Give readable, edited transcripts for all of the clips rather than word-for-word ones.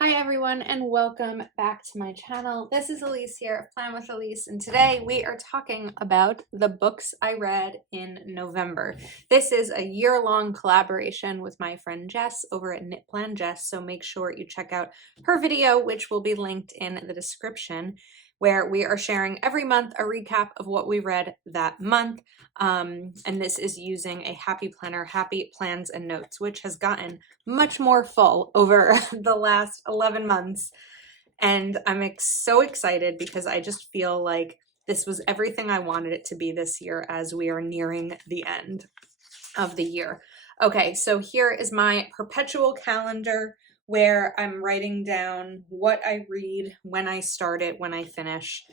Hi everyone and welcome back to my channel. This is Elise here of Plan with Elise, and today we are talking about the books I read in November. This is a year-long collaboration with my friend Jess over at Knit Plan Jess, so make sure you check out her video, which will be linked in the description, where we are sharing every month a recap of what we read that month. And this is using a happy planner, Happy Plans and Notes, which has gotten much more full over the last 11 months. And I'm so excited because I just feel like this was everything I wanted it to be this year as we are nearing the end of the year. Okay, so here is my perpetual calendar where I'm writing down what I read, when I start it, when I finish,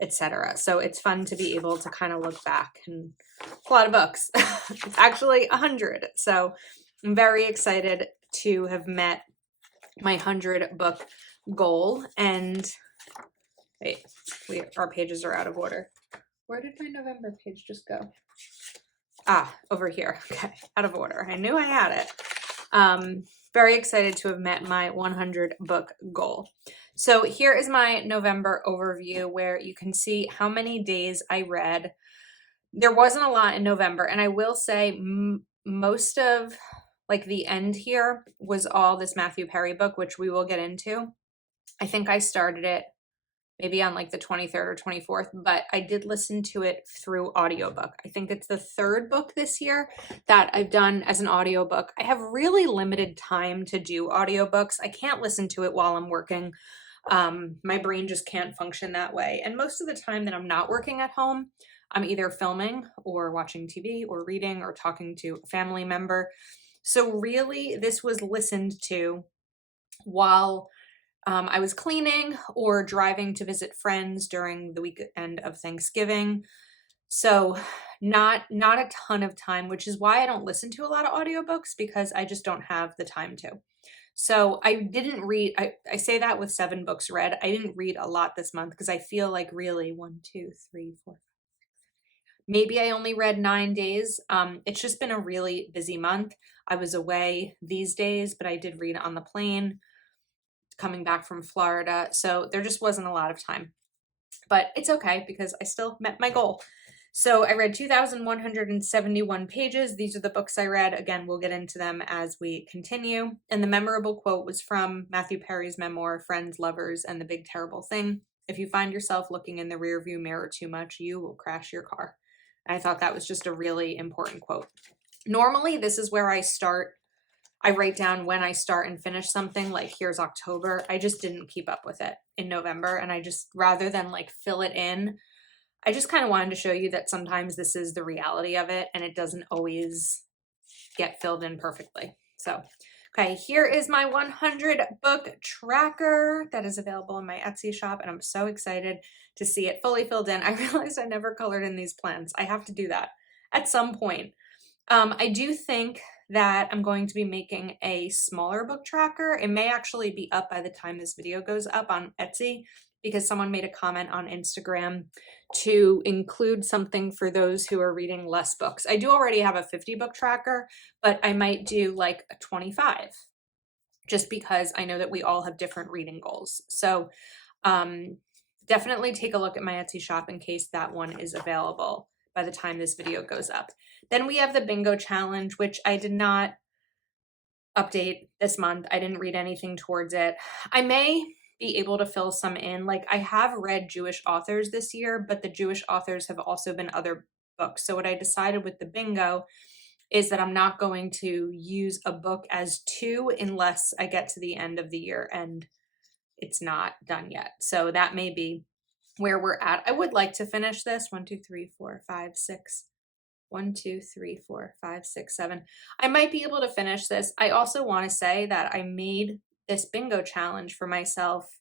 etc. So it's fun to be able to kind of look back, and a lot of books. It's actually 100. So I'm very excited to have met my 100 book goal. And wait, our pages are out of order. Where did my November page just go? Ah, over here. Okay, out of order. I knew I had it. Very excited to have met my 100 book goal. So here is my November overview where you can see how many days I read. There wasn't a lot in November, and I will say most of like the end here was all this Matthew Perry book, which we will get into. I think I started it maybe on like the 23rd or 24th, but I did listen to it through audiobook. I think it's the third book this year that I've done as an audiobook. I have really limited time to do audiobooks. I can't listen to it while I'm working. My brain just can't function that way. And most of the time that I'm not working at home, I'm either filming or watching TV or reading or talking to a family member. So really, this was listened to while I was cleaning or driving to visit friends during the weekend of Thanksgiving. So not a ton of time, which is why I don't listen to a lot of audiobooks, because I just don't have the time to. So I didn't read, I say that with 7 books read. I didn't read a lot this month because I feel like really 1, 2, 3, 4, maybe I only read 9 days. It's just been a really busy month. I was away these days, but I did read on the plane coming back from Florida. So there just wasn't a lot of time, but it's okay because I still met my goal. So I read 2,171 pages. These are the books I read. Again, we'll get into them as we continue. And the memorable quote was from Matthew Perry's memoir, Friends, Lovers, and the Big Terrible Thing. If you find yourself looking in the rearview mirror too much, you will crash your car. And I thought that was just a really important quote. Normally, this is where I start. I write down when I start and finish something, like here's October. I just didn't keep up with it in November. And I just, rather than like fill it in, I just kind of wanted to show you that sometimes this is the reality of it and it doesn't always get filled in perfectly. So, okay, here is my 100 book tracker that is available in my Etsy shop. And I'm so excited to see it fully filled in. I realized I never colored in these plans. I have to do that at some point. I do think that I'm going to be making a smaller book tracker. It may actually be up by the time this video goes up on Etsy, because someone made a comment on Instagram to include something for those who are reading less books. I do already have a 50 book tracker, but I might do like a 25, just because I know that we all have different reading goals. So definitely take a look at my Etsy shop in case that one is available by the time this video goes up. Then we have the bingo challenge, which I did not update this month. I didn't read anything towards it. I may be able to fill some in. Like, I have read Jewish authors this year, but the Jewish authors have also been other books. So what I decided with the bingo is that I'm not going to use a book as 2 unless I get to the end of the year and it's not done yet. So that may be where we're at. I would like to finish this. 1, 2, 3, 4, 5, 6. 1, 2, 3, 4, 5, 6, 7. I might be able to finish this. I also want to say that I made this bingo challenge for myself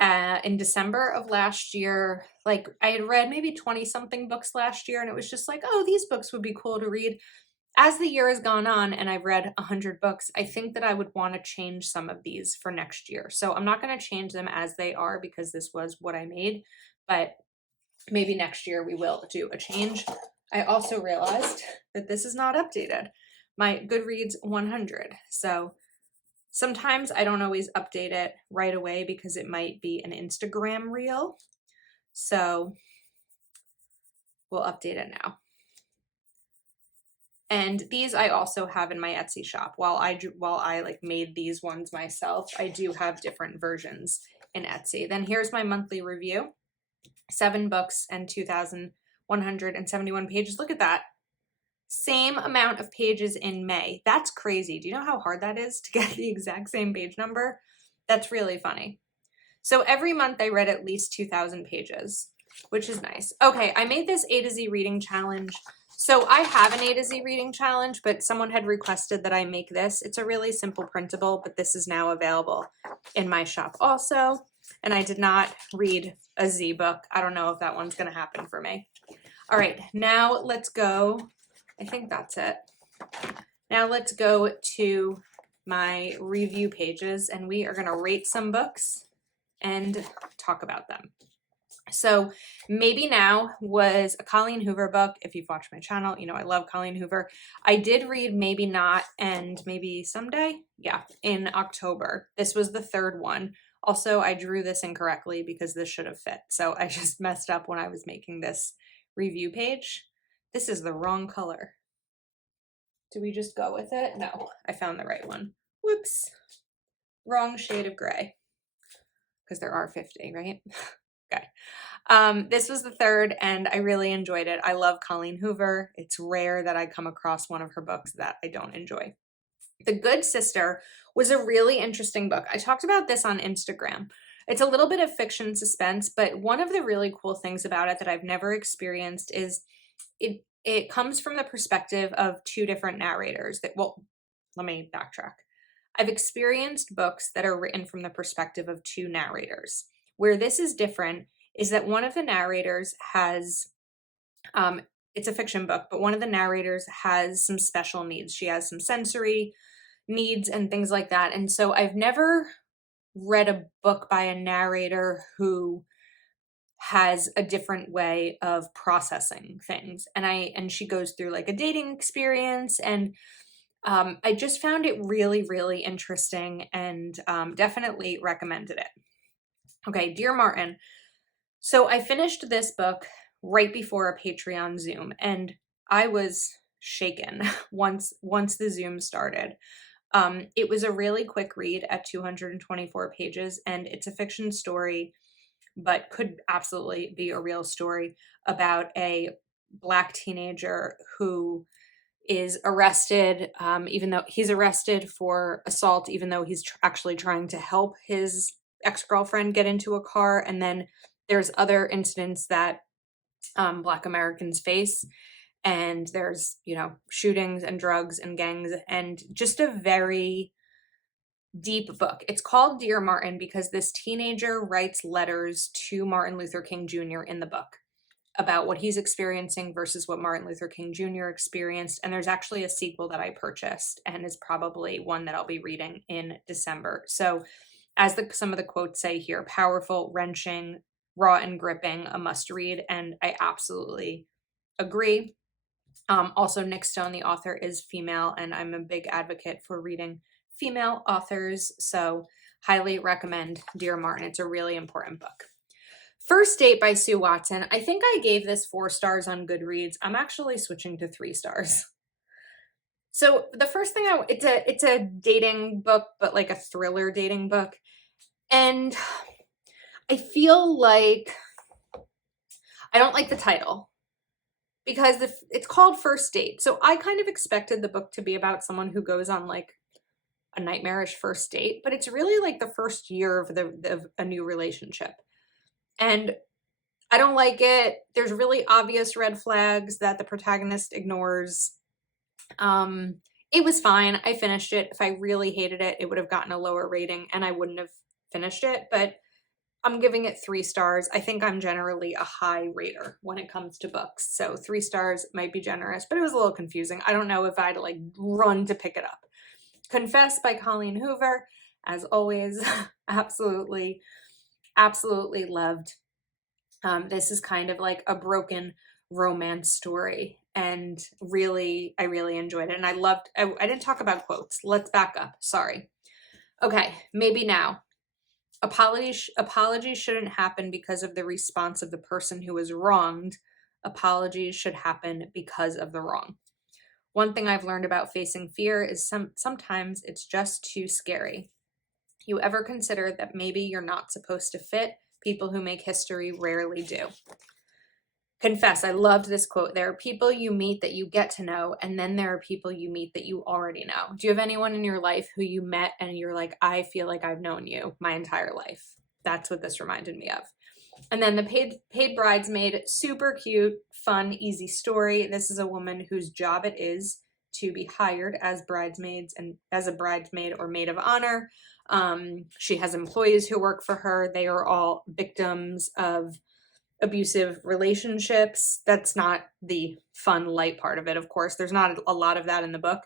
in December of last year. Like, I had read maybe 20 something books last year, and it was just like, oh, these books would be cool to read. As the year has gone on and I've read 100 books, I think that I would want to change some of these for next year. So I'm not going to change them as they are because this was what I made, but maybe next year we will do a change. I also realized that this is not updated, my Goodreads 100. So Sometimes I don't always update it right away because it might be an Instagram reel. So we'll update it now. And these I also have in my Etsy shop. While I like made these ones myself, I do have different versions in Etsy. Then here's my monthly review. 7 books and 2,171 pages. Look at that. Same amount of pages in May. That's crazy. Do you know how hard that is to get the exact same page number? That's really funny. So every month I read at least 2,000 pages, which is nice. Okay, I made this A to Z reading challenge. So I have an A to Z reading challenge, but someone had requested that I make this. It's a really simple printable, but this is now available in my shop also. And I did not read a Z book. I don't know if that one's going to happen for me. All right, now let's go. I think that's it. Now let's go to my review pages and we are going to rate some books and talk about them. So Maybe Now was a Colleen Hoover book. If you've watched my channel, you know I love Colleen Hoover. I did read Maybe Not and Maybe Someday, yeah, in October. This was the 3rd one. Also, I drew this incorrectly because this should have fit. So I just messed up when I was making this review page. This is the wrong color. Do we just go with it? No, I found the right one. Whoops. Wrong shade of gray. Because there are 50, right? Okay. This was the 3rd and I really enjoyed it. I love Colleen Hoover. It's rare that I come across one of her books that I don't enjoy. The Good Sister was a really interesting book. I talked about this on Instagram. It's a little bit of fiction suspense, but one of the really cool things about it that I've never experienced is it comes from the perspective of 2 different narrators. Well, let me backtrack. I've experienced books that are written from the perspective of 2 narrators. Where this is different is that one of the narrators has, it's a fiction book, but one of the narrators has some special needs. She has some sensory needs and things like that. And so I've never read a book by a narrator who has a different way of processing things. And she goes through like a dating experience and I just found it really, really interesting and definitely recommended it. Okay, Dear Martin. So I finished this book right before a Patreon Zoom and I was shaken once the Zoom started. It was a really quick read at 224 pages and it's a fiction story, but could absolutely be a real story about a Black teenager who is arrested, even though he's arrested for assault, even though he's actually trying to help his ex-girlfriend get into a car. And then there's other incidents that Black Americans face. And there's, you know, shootings and drugs and gangs and just a very deep book. It's called Dear Martin because this teenager writes letters to Martin Luther King Jr. in the book about what he's experiencing versus what Martin Luther King Jr. experienced. And there's actually a sequel that I purchased and is probably one that I'll be reading in December. So as some of the quotes say here, powerful, wrenching, raw and gripping, a must read. And I absolutely agree. Also, Nick Stone, the author, is female, and I'm a big advocate for reading female authors. So highly recommend Dear Martin. It's a really important book. First Date by Sue Watson. I think I gave this 4 stars on Goodreads. I'm actually switching to 3 stars. So the first thing it's a dating book, but like a thriller dating book. And I feel like I don't like the title because it's called First Date. So I kind of expected the book to be about someone who goes on like a nightmarish first date, but it's really like the first year of a new relationship. And I don't like it. There's really obvious red flags that the protagonist ignores. It was fine. I finished it. If I really hated it, it would have gotten a lower rating and I wouldn't have finished it, but I'm giving it 3 stars. I think I'm generally a high rater when it comes to books. So 3 stars might be generous, but it was a little confusing. I don't know if I'd like run to pick it up. Confess by Colleen Hoover, as always, absolutely loved. This is kind of like a broken romance story and I really enjoyed it. And I didn't talk about quotes. Let's back up. Sorry. Okay, maybe now. Apologies shouldn't happen because of the response of the person who was wronged. Apologies should happen because of the wrong. One thing I've learned about facing fear is sometimes it's just too scary. You ever consider that maybe you're not supposed to fit? People who make history rarely do. Confess, I loved this quote. There are people you meet that you get to know, and then there are people you meet that you already know. Do you have anyone in your life who you met and you're like, I feel like I've known you my entire life? That's what this reminded me of. And then the paid bridesmaid, super cute, fun, easy story. This is a woman whose job it is to be hired as bridesmaids and as a bridesmaid or maid of honor. She has employees who work for her. They are all victims of abusive relationships. That's not the fun, light part of it, of course. There's not a lot of that in the book,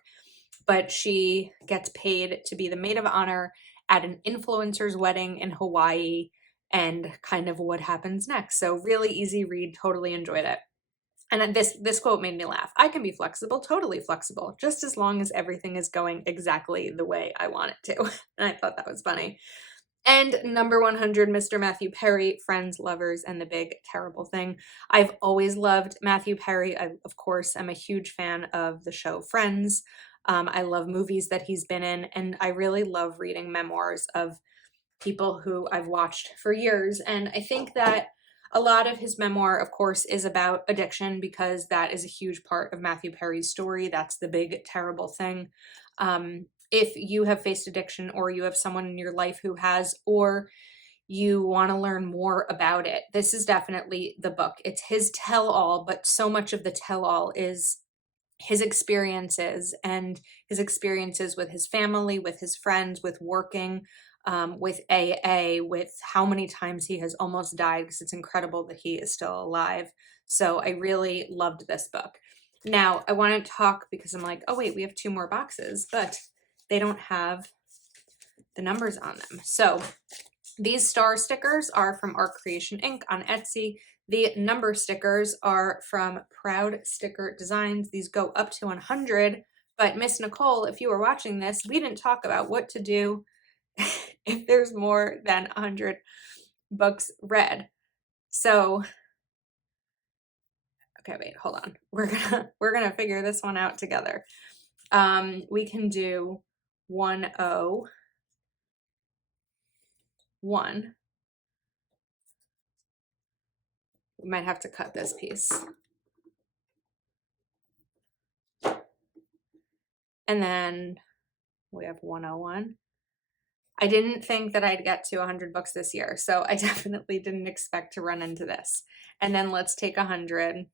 but she gets paid to be the maid of honor at an influencer's wedding in Hawaii and kind of what happens next. So really easy read, totally enjoyed it. And this quote made me laugh. I can be flexible, totally flexible, just as long as everything is going exactly the way I want it to. And I thought that was funny. And number 100, Mr. Matthew Perry, Friends, Lovers, and the Big Terrible Thing. I've always loved Matthew Perry. I, of course, am a huge fan of the show Friends. I love movies that he's been in, and I really love reading memoirs of people who I've watched for years. And I think that a lot of his memoir, of course, is about addiction because that is a huge part of Matthew Perry's story. That's the big, terrible thing. If you have faced addiction or you have someone in your life who has, or you want to learn more about it, this is definitely the book. It's his tell-all, but so much of the tell-all is his experiences and his experiences with his family, with his friends, with working, with AA, with how many times he has almost died, because it's incredible that he is still alive. So I really loved this book. Now, I want to talk because I'm like, oh wait, we have 2 more boxes, but they don't have the numbers on them. So these star stickers are from Art Creation Inc. on Etsy. The number stickers are from Proud Sticker Designs. These go up to 100, but Miss Nicole, if you were watching this, we didn't talk about what to do if there's more than 100 books read. So, okay, wait, hold on. We're gonna figure this one out together. We can do 101. We might have to cut this piece. And then we have 101. I didn't think that I'd get to 100 books this year, so I definitely didn't expect to run into this. And then let's take 100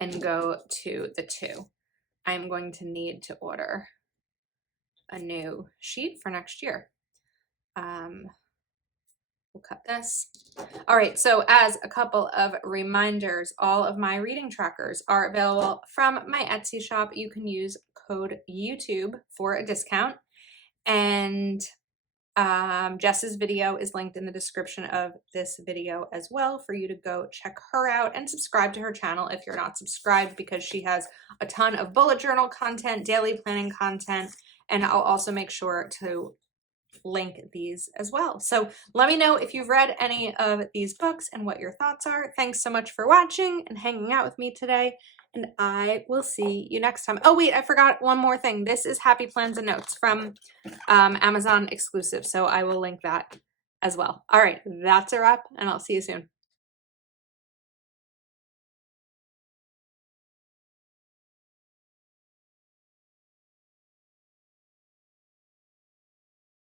and go to the 2. I'm going to need to order a new sheet for next year. We'll cut this. All right, so as a couple of reminders, all of my reading trackers are available from my Etsy shop. You can use code YouTube for a discount. And Jess's video is linked in the description of this video as well for you to go check her out and subscribe to her channel if you're not subscribed, because she has a ton of bullet journal content, daily planning content, and I'll also make sure to link these as well. So let me know if you've read any of these books and what your thoughts are. Thanks so much for watching and hanging out with me today, and I will see you next time. Oh wait, I forgot one more thing. This is Happy Plans and Notes from Amazon exclusive, so I will link that as well. All right, that's a wrap, and I'll see you soon.